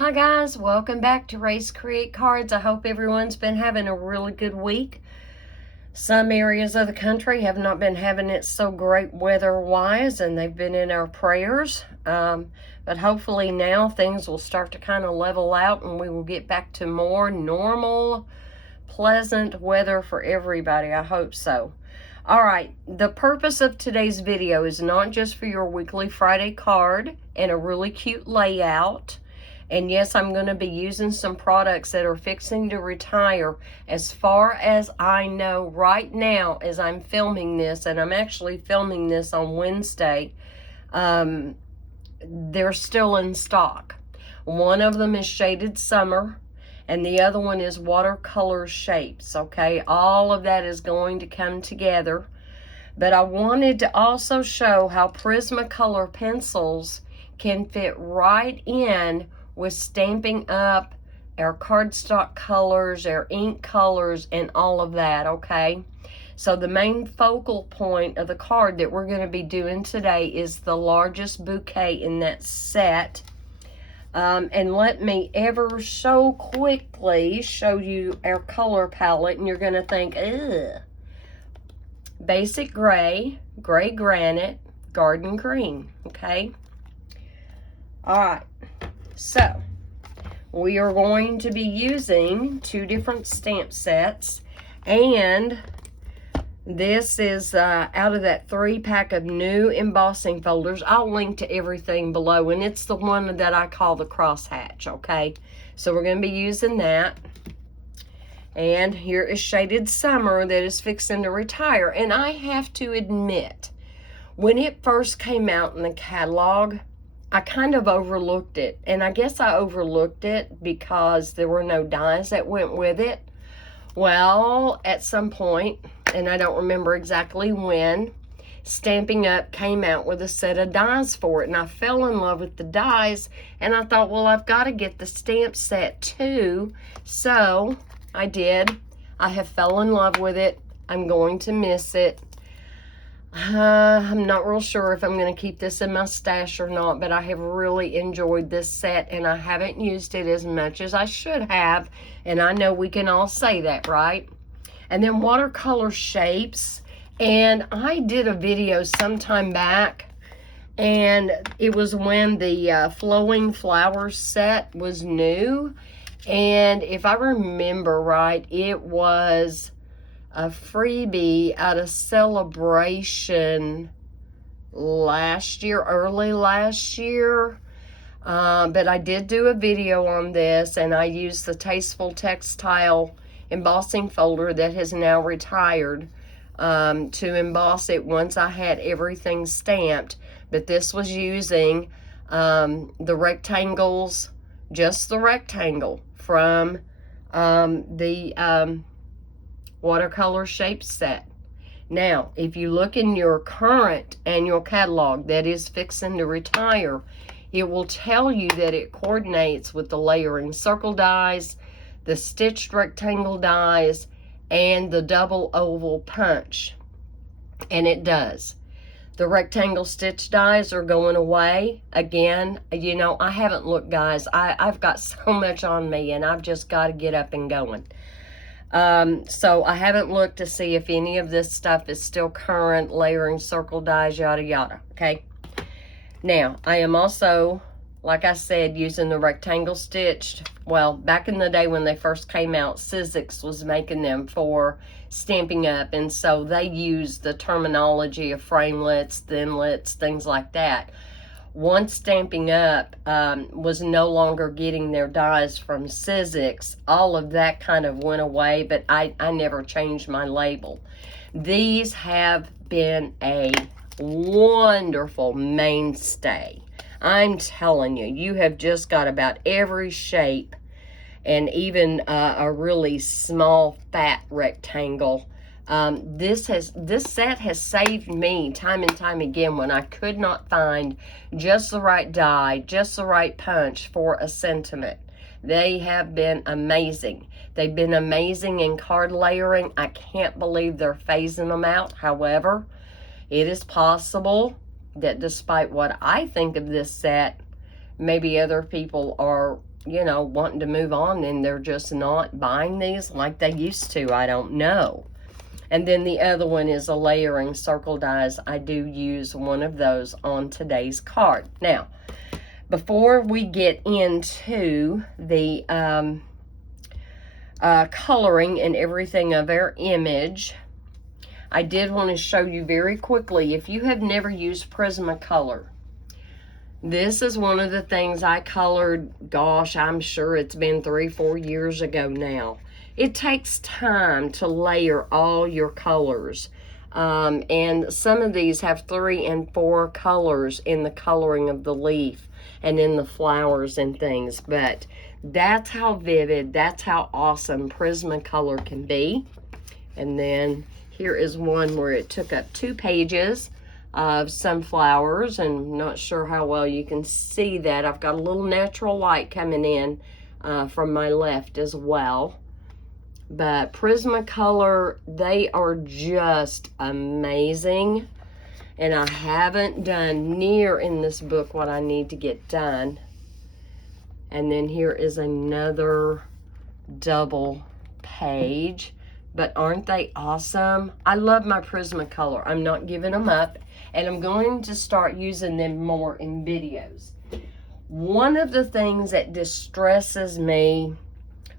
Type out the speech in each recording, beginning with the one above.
Hi guys, welcome back to Race Create Cards. I hope everyone's been having a really good week. Some areas of the country have not been having it so great weather-wise, and they've been in our prayers. But hopefully now things will start to kind of level out and we will get back to more normal, pleasant weather for everybody. I hope so. All right, the purpose of today's video is not just for your weekly Friday card and a really cute layout. And yes, I'm going to be using some products that are fixing to retire. As far as I know right now as I'm filming this, and I'm actually filming this on Wednesday, they're still in stock. One of them is Shaded Summer, and the other one is Watercolor Shapes, okay? All of that is going to come together. But I wanted to also show how Prismacolor pencils can fit right in with stamping up our cardstock colors, our ink colors, and all of that, okay? So the main focal point of the card that we're going to be doing today is the largest bouquet in that set. And let me ever so quickly show you our color palette, and you're going to think, ugh. Basic gray, gray granite, garden green, okay? All right. So, we are going to be using two different stamp sets, and this is out of that 3-pack of new embossing folders. I'll link to everything below, and it's the one that I call the crosshatch, okay? So we're going to be using that. And here is Shaded Summer that is fixing to retire. And I have to admit, when it first came out in the catalog, I kind of overlooked it. And I guess I overlooked it because there were no dies that went with it. Well, at some point, and I don't remember exactly when, Stampin' Up! Came out with a set of dies for it. And I fell in love with the dies. And I thought, well, I've got to get the stamp set too. So I did. I have fell in love with it. I'm going to miss it. I'm not real sure if I'm going to keep this in my stash or not, but I have really enjoyed this set, and I haven't used it as much as I should have, and I know we can all say that, right? And then Watercolor Shapes, and I did a video sometime back, and it was when the Flowing Flowers set was new, and if I remember right, it was a freebie out of Celebration last year, early last year. But I did do a video on this, and I used the Tasteful Textile embossing folder that has now retired to emboss it once I had everything stamped. But this was using the rectangles, just the rectangle from the Watercolor Shapes set. Now, if you look in your current annual catalog that is fixing to retire, it will tell you that it coordinates with the layering circle dies, the stitched rectangle dies, and the double oval punch. And it does. The rectangle stitch dies are going away. Again, you know, I haven't looked, guys. I've got so much on me, and I've just got to get up and going. So I haven't looked to see if any of this stuff is still current, layering circle dies, yada yada, okay? Now, I am also, like I said, using the rectangle stitched. Well, back in the day when they first came out, Sizzix was making them for Stampin' Up! And so they used the terminology of framelets, thinlets, things like that. Once Stampin' Up! Was no longer getting their dies from Sizzix, all of that kind of went away, but I never changed my label. These have been a wonderful mainstay. I'm telling you, you have just got about every shape, and even a really small, fat rectangle. This set has saved me time and time again when I could not find just the right die, just the right punch for a sentiment. They have been amazing. They've been amazing in card layering. I can't believe they're phasing them out. However, it is possible that despite what I think of this set, maybe other people are you know, wanting to move on and they're just not buying these like they used to. I don't know. And then the other one is a layering circle dies. I do use one of those on today's card. Now, before we get into the coloring and everything of our image, I did want to show you very quickly, if you have never used Prismacolor, this is one of the things I colored, gosh, I'm sure it's been 3-4 years ago now. It takes time to layer all your colors. And some of these have 3 and 4 colors in the coloring of the leaf and in the flowers and things. But that's how vivid, that's how awesome Prismacolor can be. And then here is one where it took up 2 pages of sunflowers, and I'm not sure how well you can see that. I've got a little natural light coming in from my left as well. But Prismacolor, they are just amazing. And I haven't done near in this book what I need to get done. And then here is another double page. But aren't they awesome? I love my Prismacolor. I'm not giving them up. And I'm going to start using them more in videos. One of the things that distresses me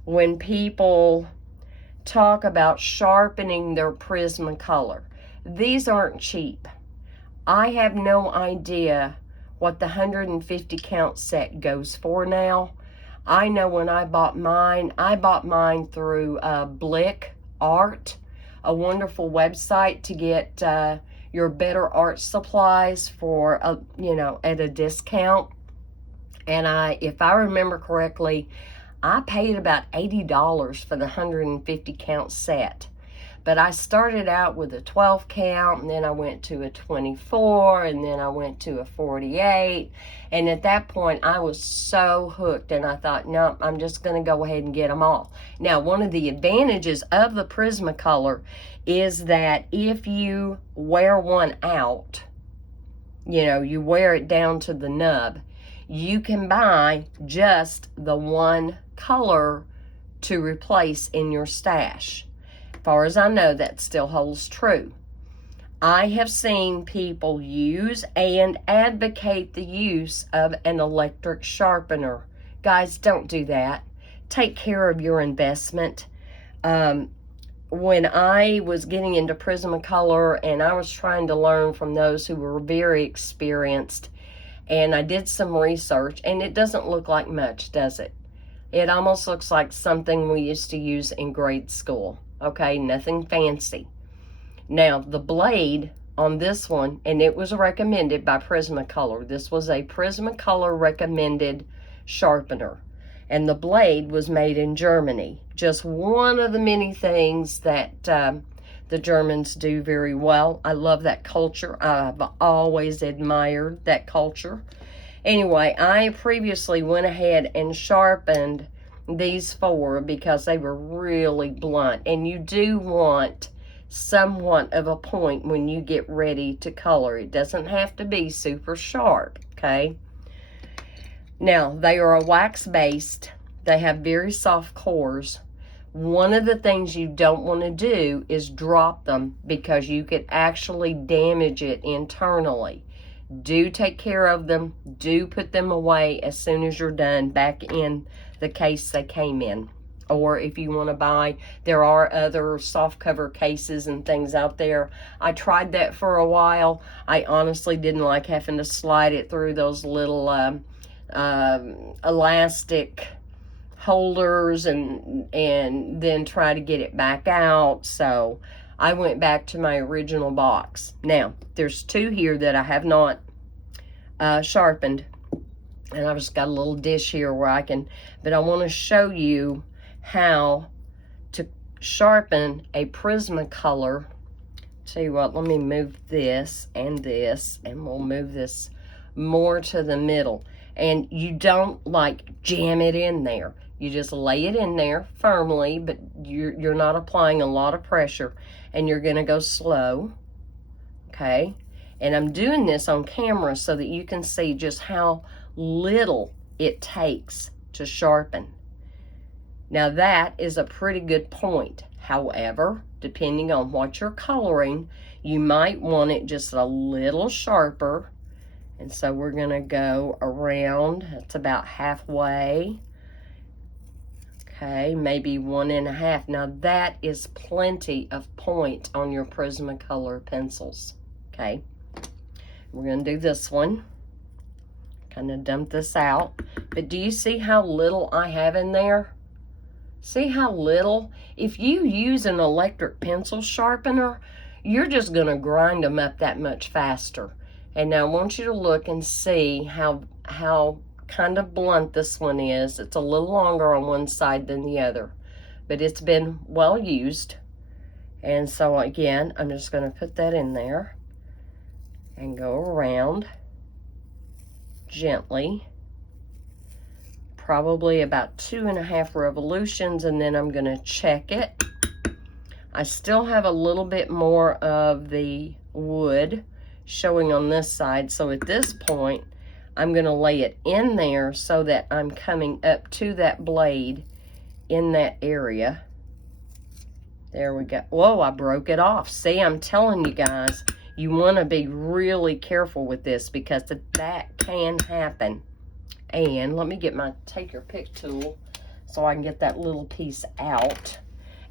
when people talk about sharpening their Prismacolor, these aren't cheap. I have no idea what the 150 count set goes for now. I know when I bought mine through Blick Art, a wonderful website to get your better art supplies for you know, at a discount. And if I remember correctly, I paid about $80 for the 150 count set. But I started out with a 12 count, and then I went to a 24, and then I went to a 48. And at that point, I was so hooked, and I thought, no, I'm just going to go ahead and get them all. Now, one of the advantages of the Prismacolor is that if you wear one out, you know, you wear it down to the nub, you can buy just the one color to replace in your stash. As far as I know, that still holds true. I have seen people use and advocate the use of an electric sharpener. Guys, don't do that. Take care of your investment. When I was getting into Prismacolor and I was trying to learn from those who were very experienced, and I did some research, and it doesn't look like much, does it? It almost looks like something we used to use in grade school. Okay, nothing fancy. Now, the blade on this one, and it was recommended by Prismacolor. This was a Prismacolor recommended sharpener. And the blade was made in Germany. Just one of the many things that the Germans do very well. I love that culture. I've always admired that culture. Anyway, I previously went ahead and sharpened these 4 because they were really blunt, and you do want somewhat of a point when you get ready to color. It doesn't have to be super sharp, okay? Now, they are a wax based. They have very soft cores. One of the things you don't want to do is drop them because you could actually damage it internally. Do take care of them. Do put them away as soon as you're done back in the case they came in. Or if you want to buy, there are other soft cover cases and things out there. I tried that for a while. I honestly didn't like having to slide it through those little elastic holders and then try to get it back out. So I went back to my original box. Now, there's 2 here that I have not sharpened. And I've just got a little dish here where I can, but I want to show you how to sharpen a Prismacolor. Tell you what, let me move this, and we'll move this more to the middle. And you don't like jam it in there. You just lay it in there firmly, but you're not applying a lot of pressure, and you're going to go slow, okay? And I'm doing this on camera so that you can see just how little it takes to to sharpen. Now that is a pretty good point. However, depending on what you're coloring, you might want it just a little sharper. And so we're going to go around, it's about halfway. Okay, maybe 1.5. Now that is plenty of point on your Prismacolor pencils. Okay, we're going to do this one. Kind of dump this out. But do you see how little I have in there? See how little? If you use an electric pencil sharpener, you're just going to grind them up that much faster. And now I want you to look and see how kind of blunt this one is. It's a little longer on one side than the other, but it's been well used. And so again, I'm just going to put that in there and go around gently, probably about 2.5 revolutions, and then I'm going to check it. I still have a little bit more of the wood showing on this side, so at this point I'm going to lay it in there so that I'm coming up to that blade in that area. There we go. Whoa, I broke it off. See, I'm telling you guys, you want to be really careful with this because that can happen. And let me get my take your pick tool so I can get that little piece out.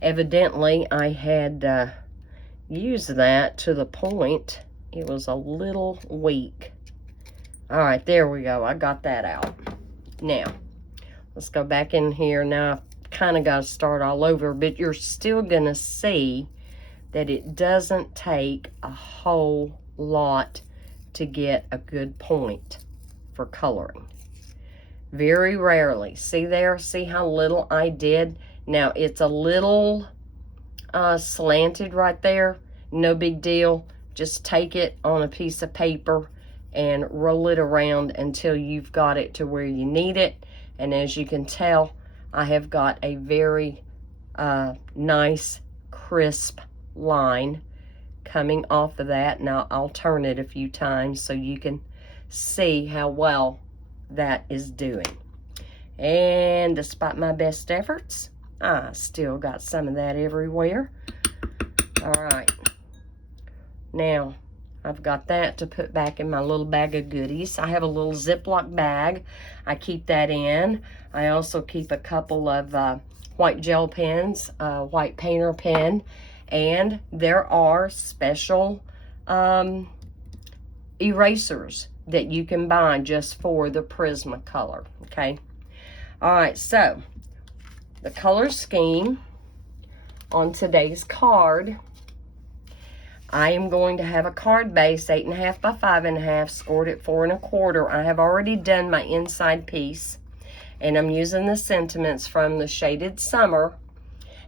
Evidently, I had used that to the point it was a little weak. All right, there we go. I got that out. Now, let's go back in here. Now, I've kind of got to start all over, but you're still going to see that it doesn't take a whole lot to get a good point for coloring. Very rarely. See there? See how little I did? Now, it's a little slanted right there. No big deal. Just take it on a piece of paper and roll it around until you've got it to where you need it. And as you can tell, I have got a very nice, crisp line coming off of that. Now, I'll turn it a few times so you can see how well that is doing. And despite my best efforts, I still got some of that everywhere. All right. Now, I've got that to put back in my little bag of goodies. I have a little Ziploc bag. I keep that in. I also keep a couple of white gel pens, white painter pen, and there are special erasers that you can buy just for the Prismacolor, okay? All right, so the color scheme on today's card, I am going to have a card base 8.5 by 5.5, scored at 4 1/4. I have already done my inside piece, and I'm using the sentiments from the Shaded Summer,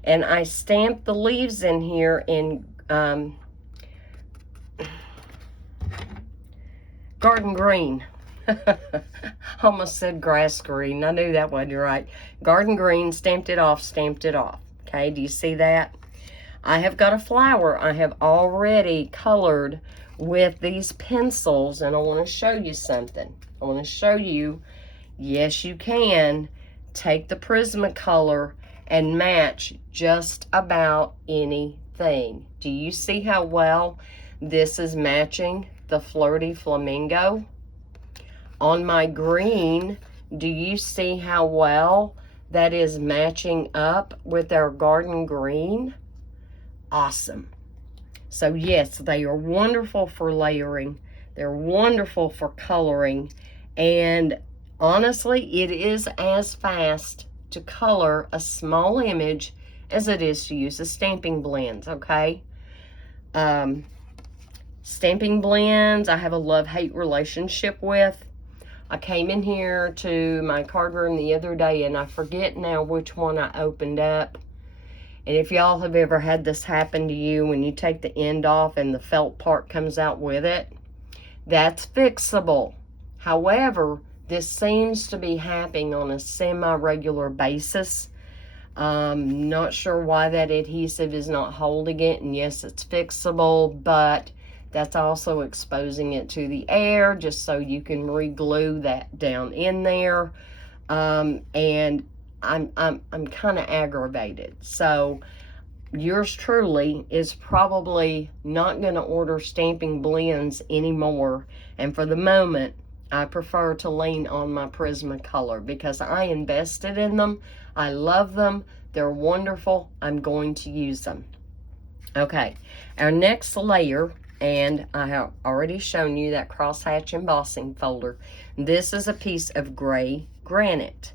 and I stamped the leaves in here in garden green. Almost said grass green. I knew that wasn't right. Garden green, stamped it off, stamped it off. Okay, do you see that? I have got a flower I have already colored with these pencils, and I want to show you something. I want to show you, yes, you can take the Prismacolor and match just about anything. Do you see how well this is matching the Flirty Flamingo? On my green, do you see how well that is matching up with our garden green? Awesome. So yes, they are wonderful for layering. They're wonderful for coloring. And honestly, it is as fast to color a small image as it is to use the stamping blends, okay? Stamping blends, I have a love-hate relationship with. I came in here to my card room the other day, and I forget now which one I opened up. And if y'all have ever had this happen to you, when you take the end off and the felt part comes out with it, that's fixable. However, this seems to be happening on a semi-regular basis. Not sure why that adhesive is not holding it. And yes, it's fixable, but that's also exposing it to the air just so you can re-glue that down in there. and I'm kind of aggravated. So yours truly is probably not going to order stamping blends anymore. And for the moment, I prefer to lean on my Prismacolor because I invested in them. I love them. They're wonderful. I'm going to use them. Okay, our next layer, and I have already shown you that crosshatch embossing folder. This is a piece of gray granite,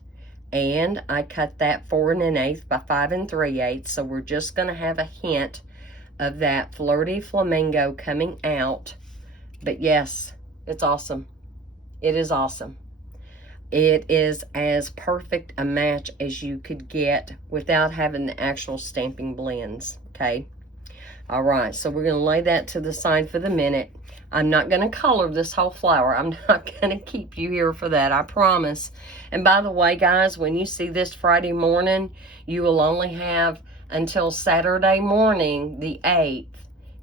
and I cut that 4 1/8 by 5 3/8, so we're just going to have a hint of that flirty flamingo coming out. But yes, it's awesome. It is awesome. It is as perfect a match as you could get without having the actual stamping blends, okay? All right, so we're going to lay that to the side for the minute. I'm not going to color this whole flower. I'm not going to keep you here for that, I promise. And by the way, guys, when you see this Friday morning, you will only have until Saturday morning, the 8th,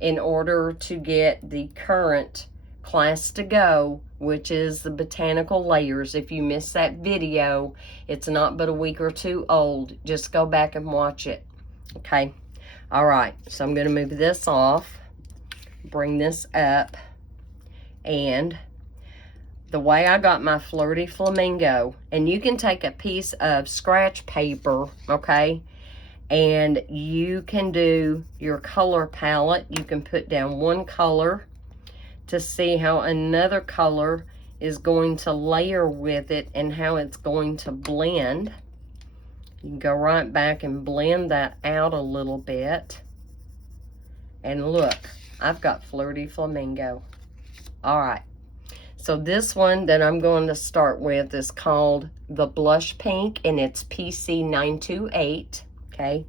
in order to get the current class to go, which is the botanical layers. If you missed that video, it's not but a week or two old. Just go back and watch it, okay? All right, so I'm going to move this off, bring this up, and the way I got my flirty flamingo, and you can take a piece of scratch paper, okay, and you can do your color palette. You can put down one color to see how another color is going to layer with it and how it's going to blend. You can go right back and blend that out a little bit. And look, I've got flirty flamingo. All right. So this one that I'm going to start with is called the Blush Pink, and it's PC 928, okay?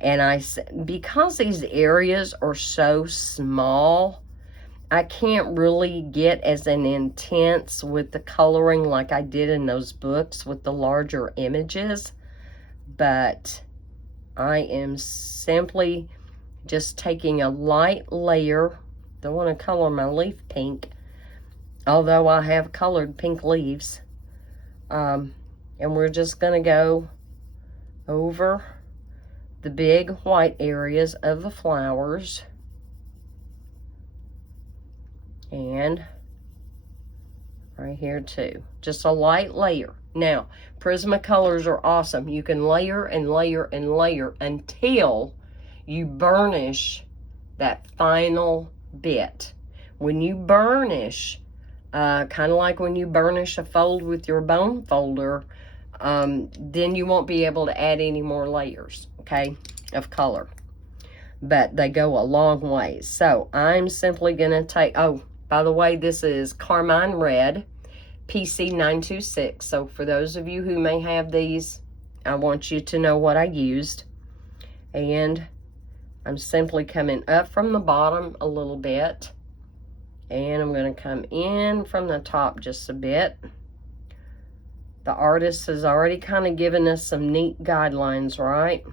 And because these areas are so small, I can't really get as an intense with the coloring like I did in those books with the larger images. But I am simply just taking a light layer. Don't want to color my leaf pink, although I have colored pink leaves. And we're just going to go over the big white areas of the flowers. And right here too. Just a light layer. Now, Prismacolors are awesome. You can layer and layer and layer until you burnish that final bit. When you burnish, kind of like when you burnish a fold with your bone folder, then you won't be able to add any more layers, okay, of color. But they go a long way. So I'm simply going to take, oh, by the way, this is Carmine Red, PC 926. So for those of you who may have these, I want you to know what I used. And I'm simply coming up from the bottom a little bit. And I'm going to come in from the top just a bit. The artist has already kind of given us some neat guidelines, right?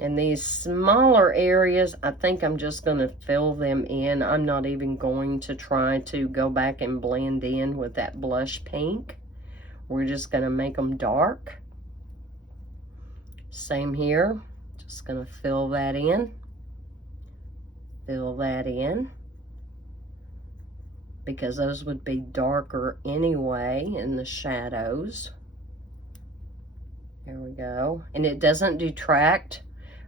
And these smaller areas, I think I'm just going to fill them in. I'm not even going to try to go back and blend in with that blush pink. We're just going to make them dark. Same here. Just going to fill that in. Fill that in. Because those would be darker anyway in the shadows. There we go. And it doesn't detract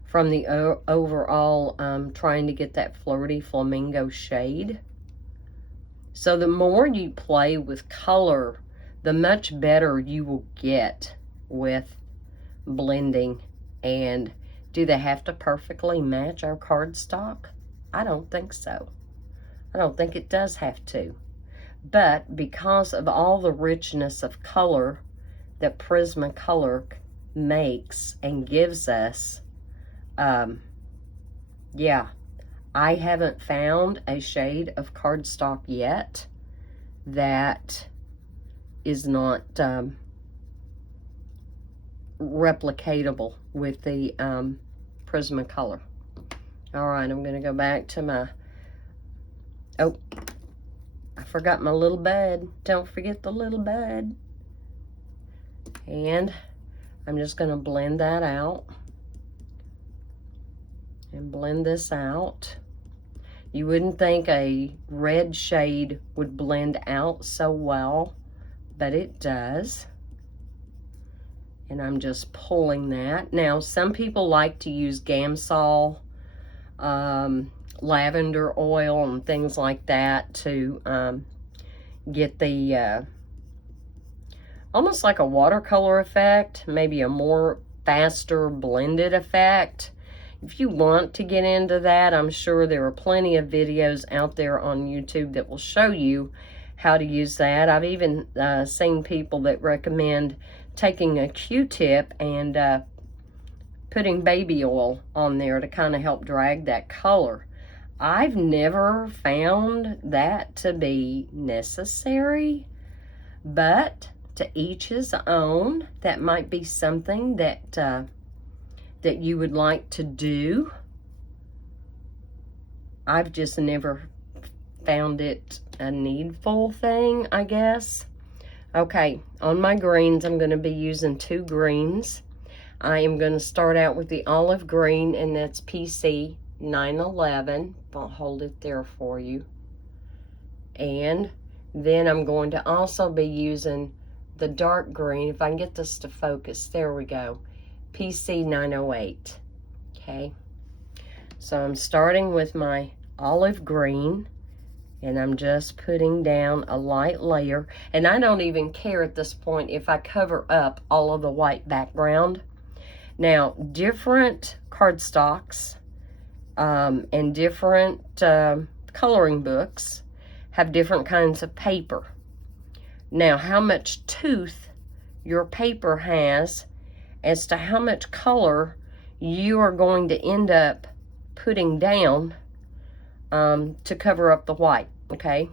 from the overall trying to get that flirty flamingo shade. So the more you play with color, the much better you will get with blending. And do they have to perfectly match our cardstock? I don't think so. I don't think it does have to. But because of all the richness of color that Prismacolor makes and gives us, yeah, I haven't found a shade of cardstock yet that is not replicatable with the Prismacolor. All right, I'm going to go back to my, oh, I forgot my little bud. Don't forget the little bud. And I'm just going to blend that out. And blend this out. You wouldn't think a red shade would blend out so well, but it does. And I'm just pulling that. Now, some people like to use Gamsol, lavender oil, and things like that to get the almost like a watercolor effect, maybe a more faster blended effect. If you want to get into that, I'm sure there are plenty of videos out there on YouTube that will show you how to use that. I've even seen people that recommend taking a Q-tip and putting baby oil on there to kind of help drag that color. I've never found that to be necessary, but to each his own. That might be something that that you would like to do. I've just never found it a needful thing, I guess. Okay, on my greens, I'm going to be using 2 greens. I am going to start out with the olive green, and that's PC 911. I'll hold it there for you. And then I'm going to also be using the dark green. If I can get this to focus, there we go. PC 908. Okay, so I'm starting with my olive green, and I'm just putting down a light layer. And I don't even care at this point if I cover up all of the white background. Now, different cardstocks and different coloring books have different kinds of paper. Now, how much tooth your paper has as to how much color you are going to end up putting down to cover up the white, okay?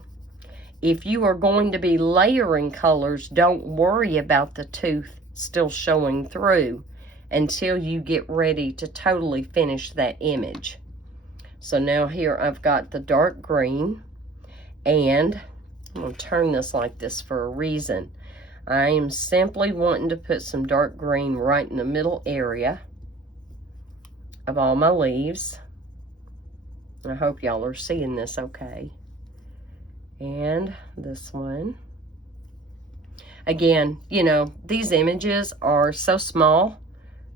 If you are going to be layering colors, don't worry about the tooth still showing through until you get ready to totally finish that image. So now here I've got the dark green, and I'm going to turn this like this for a reason. I am simply wanting to put some dark green right in the middle area of all my leaves. I hope y'all are seeing this okay. And this one. Again, you know, these images are so small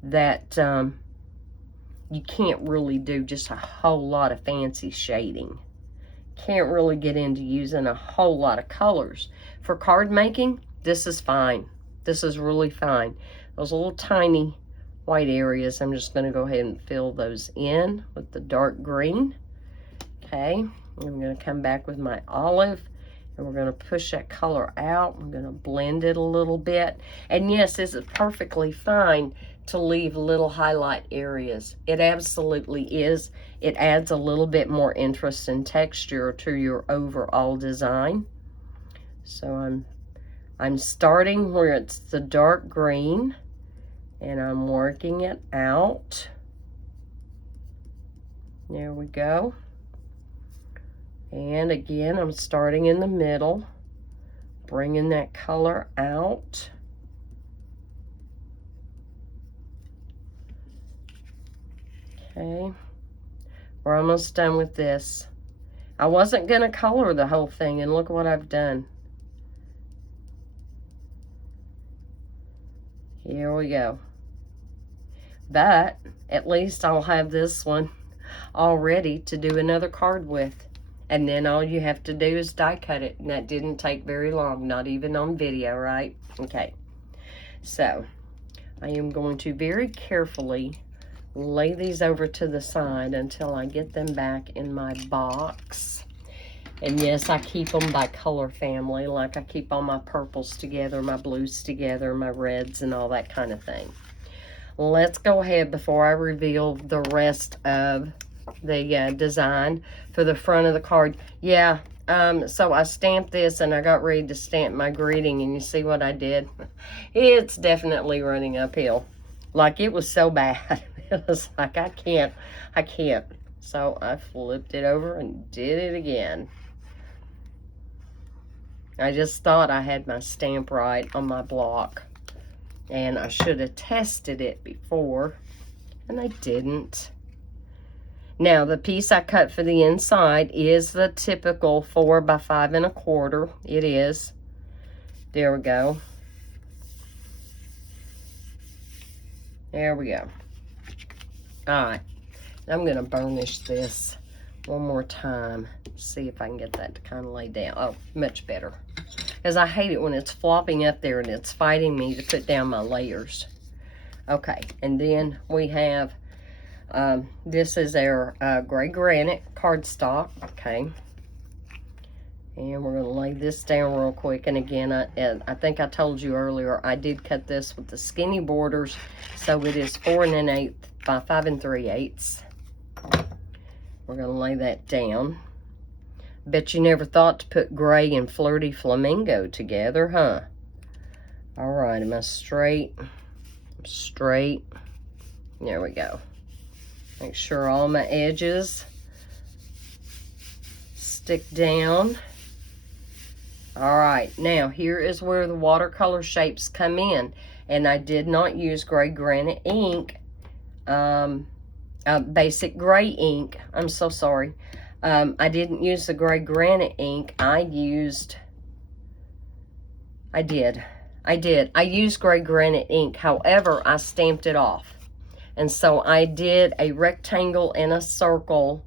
that you can't really do just a whole lot of fancy shading. Can't really get into using a whole lot of colors. For card making, this is fine. This is really fine. Those little tiny white areas, I'm just going to go ahead and fill those in with the dark green. Okay, I'm going to come back with my olive, and we're going to push that color out. I'm going to blend it a little bit. And yes, this is perfectly fine to leave little highlight areas. It absolutely is. It adds a little bit more interest and texture to your overall design. So I'm starting where it's the dark green, and I'm working it out. There we go. And again, I'm starting in the middle, bringing that color out. Okay, we're almost done with this. I wasn't going to color the whole thing, and look what I've done. Here we go. But at least I'll have this one all ready to do another card with. And then all you have to do is die cut it. And that didn't take very long, not even on video, right? Okay. So I am going to very carefully lay these over to the side until I get them back in my box. And yes, I keep them by color family, like I keep all my purples together, my blues together, my reds, and all that kind of thing. Let's go ahead before I reveal the rest of the design for the front of the card. Yeah, so I stamped this, and I got ready to stamp my greeting, and you see what I did? It's definitely running uphill. Like, it was so bad. It was like, I can't. So I flipped it over and did it again. I just thought I had my stamp right on my block. And I should have tested it before, and I didn't. Now, the piece I cut for the inside is the typical 4 by 5 1/4. It is. There we go. There we go. Alright. I'm going to burnish this one more time. See if I can get that to kind of lay down. Oh, much better. Because I hate it when it's flopping up there and it's fighting me to put down my layers. Okay, and then we have, this is our gray granite cardstock. Okay. And we're going to lay this down real quick. And again, I think I told you earlier, I did cut this with the skinny borders. So it is 4 1/8 by 5 3/8. We're going to lay that down. Bet you never thought to put gray and flirty flamingo together, huh? All right, am I straight? I'm straight. There we go. Make sure all my edges stick down. All right, now here is where the watercolor shapes come in. And I did not use gray granite ink, basic gray ink. I'm so sorry. I didn't use the gray granite ink. I used gray granite ink. However, I stamped it off. And so I did a rectangle and a circle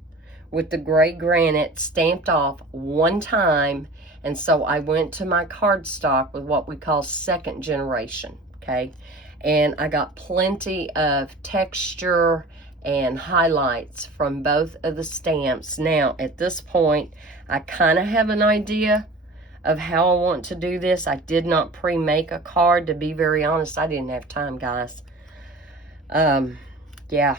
with the gray granite stamped off one time. And so I went to my cardstock with what we call second generation, okay? And I got plenty of texture and highlights from both of the stamps. Now, at this point, I kind of have an idea of how I want to do this. I did not pre-make a card, to be very honest. I didn't have time, guys. Yeah,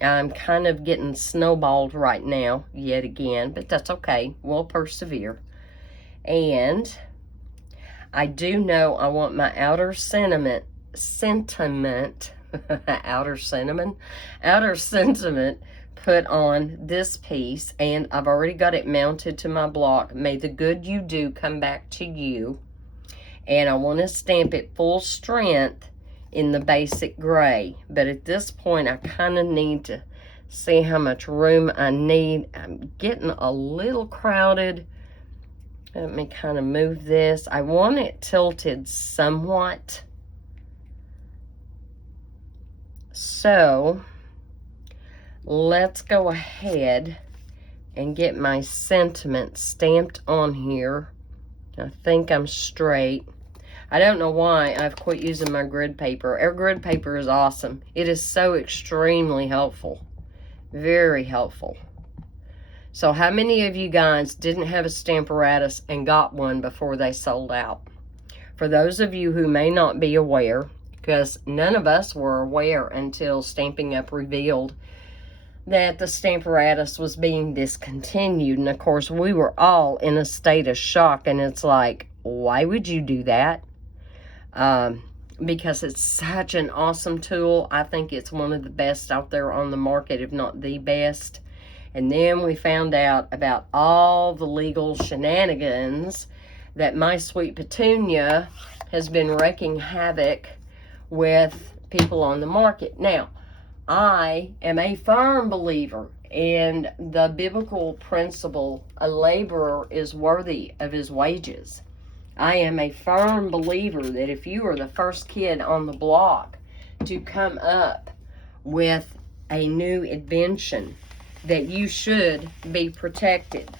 I'm kind of getting snowballed right now, yet again, but that's okay. We'll persevere. And I do know I want my outer sentiment put on this piece, and I've already got it mounted to my block. May the good you do come back to you. And I want to stamp it full strength in the basic gray, but at this point I kind of need to see how much room I need. I'm getting a little crowded. Let me kind of move this. I want it tilted somewhat. So let's go ahead and get my sentiment stamped on here. I think I'm straight. I don't know why I've quit using my grid paper. Our grid paper is awesome. It is so extremely helpful. Very helpful. So how many of you guys didn't have a Stamparatus and got one before they sold out? For those of you who may not be aware, because none of us were aware until Stampin' Up! Revealed that the Stamparatus was being discontinued. And of course, we were all in a state of shock. And it's like, why would you do that? Because it's such an awesome tool. I think it's one of the best out there on the market, if not the best. And then we found out about all the legal shenanigans that My Sweet Petunia has been wreaking havoc with people on the market. Now, I am a firm believer in the biblical principle, a laborer is worthy of his wages. I am a firm believer that if you are the first kid on the block to come up with a new invention, that you should be protected.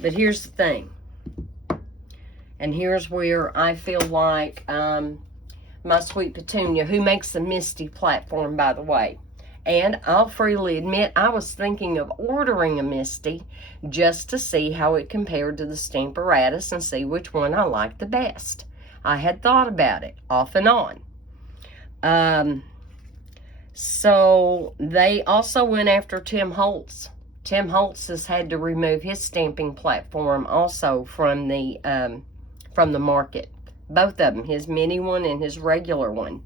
But here's the thing, and here's where I feel like My Sweet Petunia, who makes the Misty platform, by the way, and I'll freely admit I was thinking of ordering a Misty just to see how it compared to the Stamparatus and see which one I liked the best. I had thought about it off and on. So they also went after Tim Holtz. Tim Holtz has had to remove his stamping platform also from the market. Both of them, his mini one and his regular one.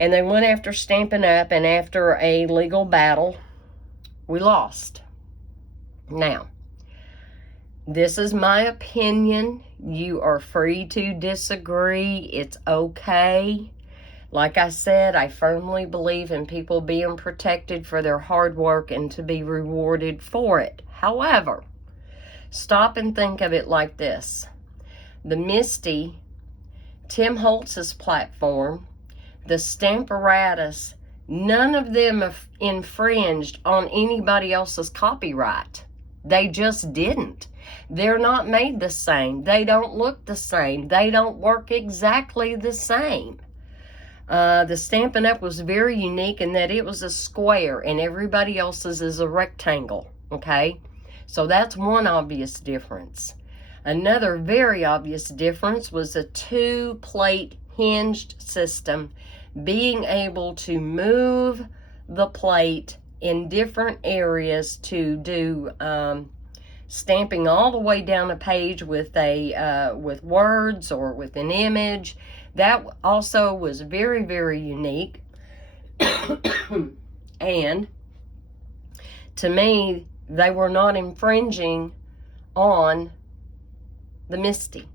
And they went after Stampin' Up! And after a legal battle, we lost. Now, This is my opinion. You are free to disagree. It's okay. Like I said, I firmly believe in people being protected for their hard work and to be rewarded for it. However, stop and think of it like this. The Misty, Tim Holtz's platform, the Stamparatus, none of them infringed on anybody else's copyright. They just didn't. They're not made the same. They don't look the same. They don't work exactly the same. The Stampin' Up! Was very unique in that it was a square and everybody else's is a rectangle, okay? So that's one obvious difference. Another very obvious difference was a 2-plate hinged system, being able to move the plate in different areas to do stamping all the way down a page with with words or with an image. That also was very, very unique. And to me, they were not infringing on the Misty.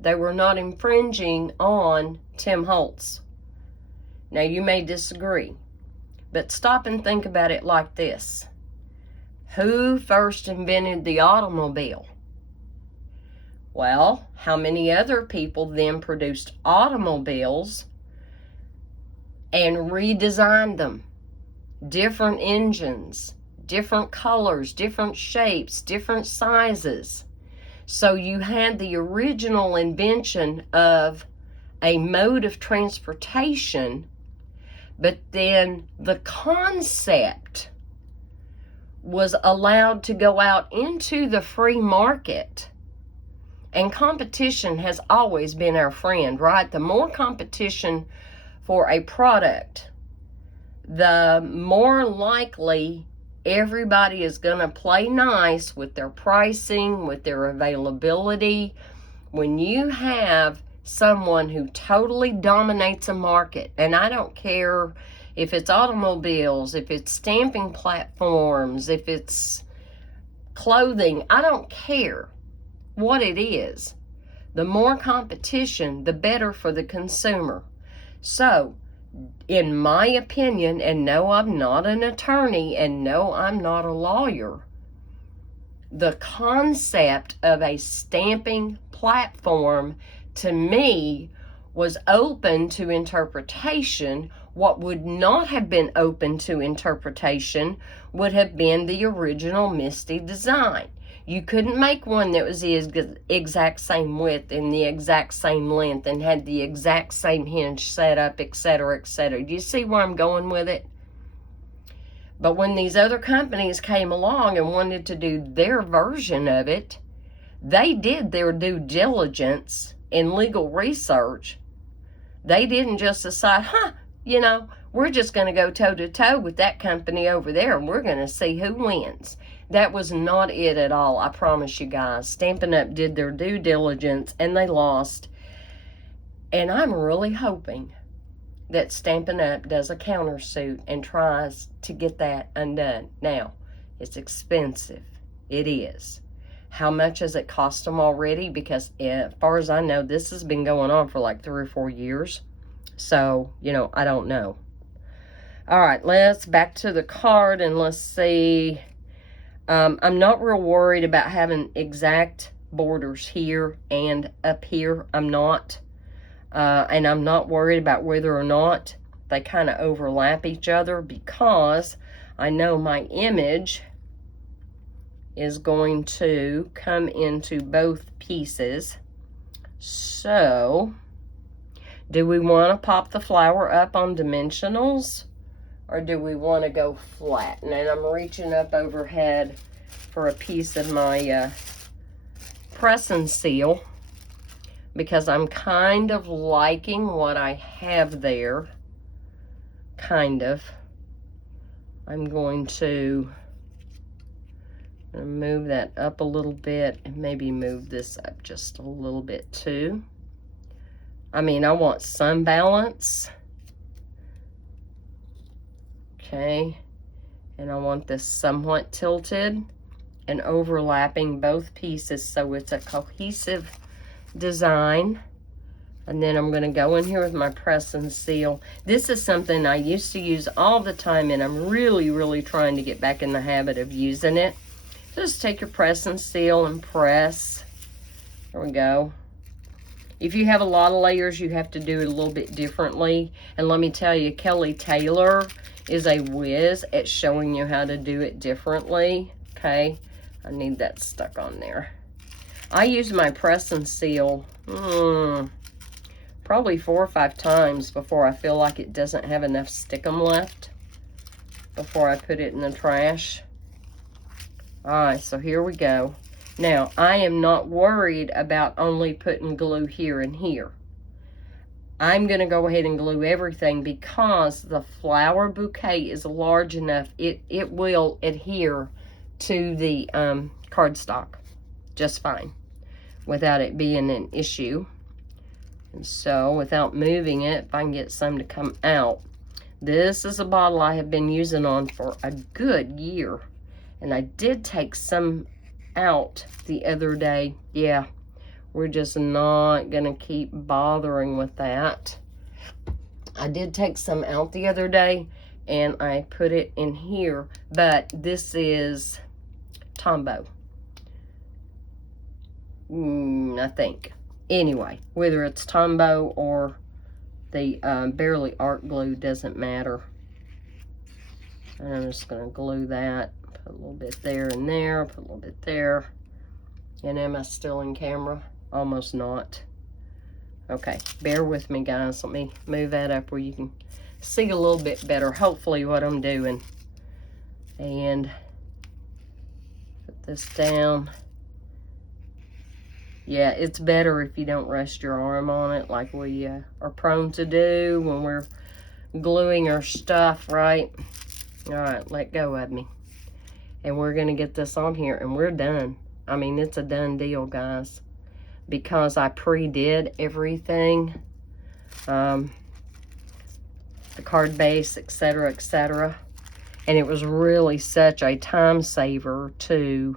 They were not infringing on Tim Holtz. Now, you may disagree, but stop and think about it like this. Who first invented the automobile? Well, how many other people then produced automobiles and redesigned them? Different engines, different colors, different shapes, different sizes. So you had the original invention of a mode of transportation, but then the concept was allowed to go out into the free market. And competition has always been our friend, right? The more competition for a product, the more likely everybody is going to play nice with their pricing, with their availability. When you have someone who totally dominates a market, and I don't care if it's automobiles, if it's stamping platforms, if it's clothing, I don't care what it is. The more competition, the better for the consumer. So, in my opinion, and no, I'm not an attorney, and no, I'm not a lawyer, the concept of a stamping platform, to me, was open to interpretation. What would not have been open to interpretation would have been the original Misty design. You couldn't make one that was the exact same width and the exact same length and had the exact same hinge setup, etc., etc. Do you see where I'm going with it? But when these other companies came along and wanted to do their version of it, they did their due diligence in legal research. They didn't just decide, we're just going to go toe-to-toe with that company over there and we're going to see who wins. That was not it at all, I promise you guys. Stampin' Up! Did their due diligence and they lost. And I'm really hoping that Stampin' Up! Does a countersuit and tries to get that undone. Now, it's expensive. It is. How much has it cost them already? Because as far as I know, this has been going on for like 3 or 4 years. So, I don't know. All right, let's back to the card and let's see. I'm not real worried about having exact borders here and up here. I'm not. And I'm not worried about whether or not they kind of overlap each other, because I know my image is going to come into both pieces. So, do we want to pop the flower up on dimensionals, or do we want to go flat? And I'm reaching up overhead for a piece of my press and seal, because I'm kind of liking what I have there. Kind of. I'm going to move that up a little bit and maybe move this up just a little bit too. I mean, I want some balance. Okay. And I want this somewhat tilted. and overlapping both pieces so it's a cohesive design. And then I'm going to go in here with my press and seal. This is something I used to use all the time, and I'm really, really trying to get back in the habit of using it. Just take your press and seal and press. There we go. If you have a lot of layers, you have to do it a little bit differently. And let me tell you, Kelly Taylor is a whiz at showing you how to do it differently. Okay, I need that stuck on there. I use my press and seal probably 4 or 5 times before I feel like it doesn't have enough stickum left before I put it in the trash. Alright, so here we go. Now, I am not worried about only putting glue here and here. I'm going to go ahead and glue everything because the flower bouquet is large enough. It will adhere to the cardstock just fine without it being an issue. And so, without moving it, if I can get some to come out. This is a bottle I have been using on for a good year. And I did take some out the other day. Yeah, we're just not going to keep bothering with that. I did take some out the other day, and I put it in here. But this is Tombow. I think. Anyway, whether it's Tombow or the Barely Art Glue, doesn't matter. And I'm just going to glue that. Put a little bit there and there. Put a little bit there. And am I still in camera? Almost not. Okay, bear with me, guys. Let me move that up where you can see a little bit better, hopefully, what I'm doing. And put this down. Yeah, it's better if you don't rest your arm on it like we are prone to do when we're gluing our stuff, right? All right, let go of me. And we're going to get this on here, and we're done. I mean, it's a done deal, guys. Because I pre-did everything. The card base, etc., etc. And it was really such a time saver to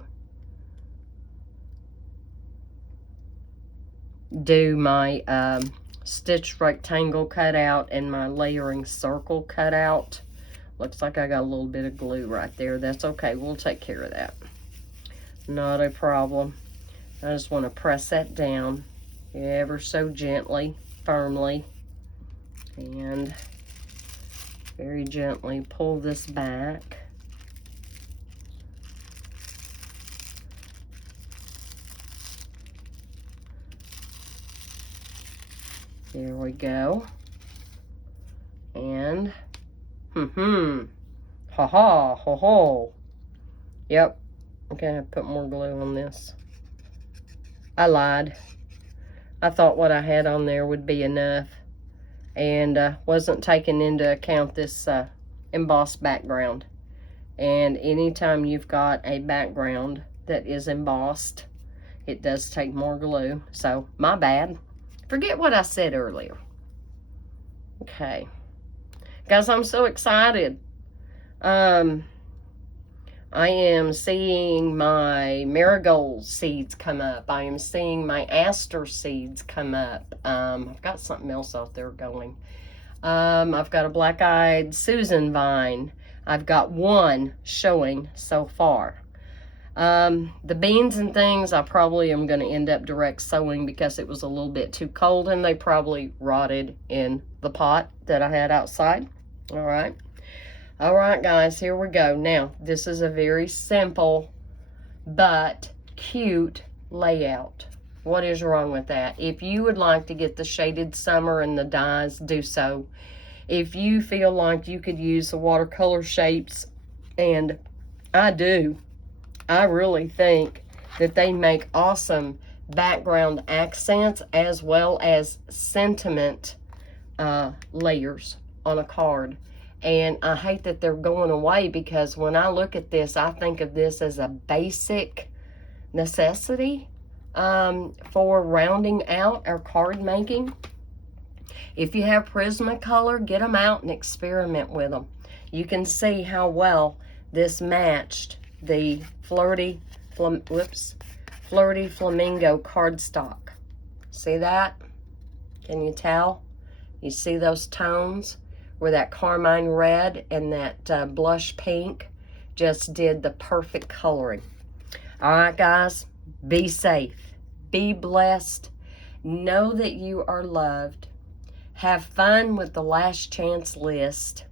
do my stitch rectangle cutout and my layering circle cutout. Looks like I got a little bit of glue right there. That's okay. We'll take care of that. Not a problem. I just want to press that down ever so gently, firmly, and very gently pull this back. There we go. And, ha-ha, ho-ho. Yep, I'm gonna put more glue on this. I lied. I thought what I had on there would be enough, and wasn't taking into account this embossed background. And anytime you've got a background that is embossed, it does take more glue. So, my bad. Forget what I said earlier. Okay. Guys, I'm so excited. I am seeing my marigold seeds come up. I am seeing my aster seeds come up. I've got something else out there going. I've got a black-eyed Susan vine. I've got one showing so far. The beans and things, I probably am going to end up direct sowing because it was a little bit too cold and they probably rotted in the pot that I had outside. All right. All right, guys, here we go. Now, this is a very simple but cute layout. What is wrong with that? If you would like to get the shaded summer and the dyes, do so. If you feel like you could use the watercolor shapes, and I do, I really think that they make awesome background accents as well as sentiment layers on a card. And I hate that they're going away because when I look at this, I think of this as a basic necessity for rounding out our card making. If you have Prismacolor, get them out and experiment with them. You can see how well this matched the flirty Flirty Flamingo cardstock. See that? Can you tell? You see those tones where that carmine red and that blush pink just did the perfect coloring. All right, guys, be safe, be blessed, know that you are loved, have fun with the last chance list.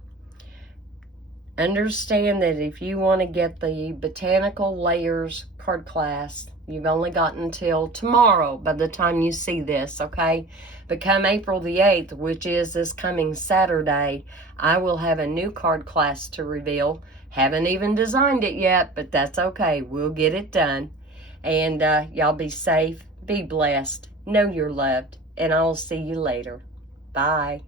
Understand that if you want to get the Botanical Layers card class, you've only got until tomorrow by the time you see this, okay? But come April the 8th, which is this coming Saturday, I will have a new card class to reveal. Haven't even designed it yet, but that's okay. We'll get it done. And y'all be safe, be blessed, know you're loved, and I'll see you later. Bye.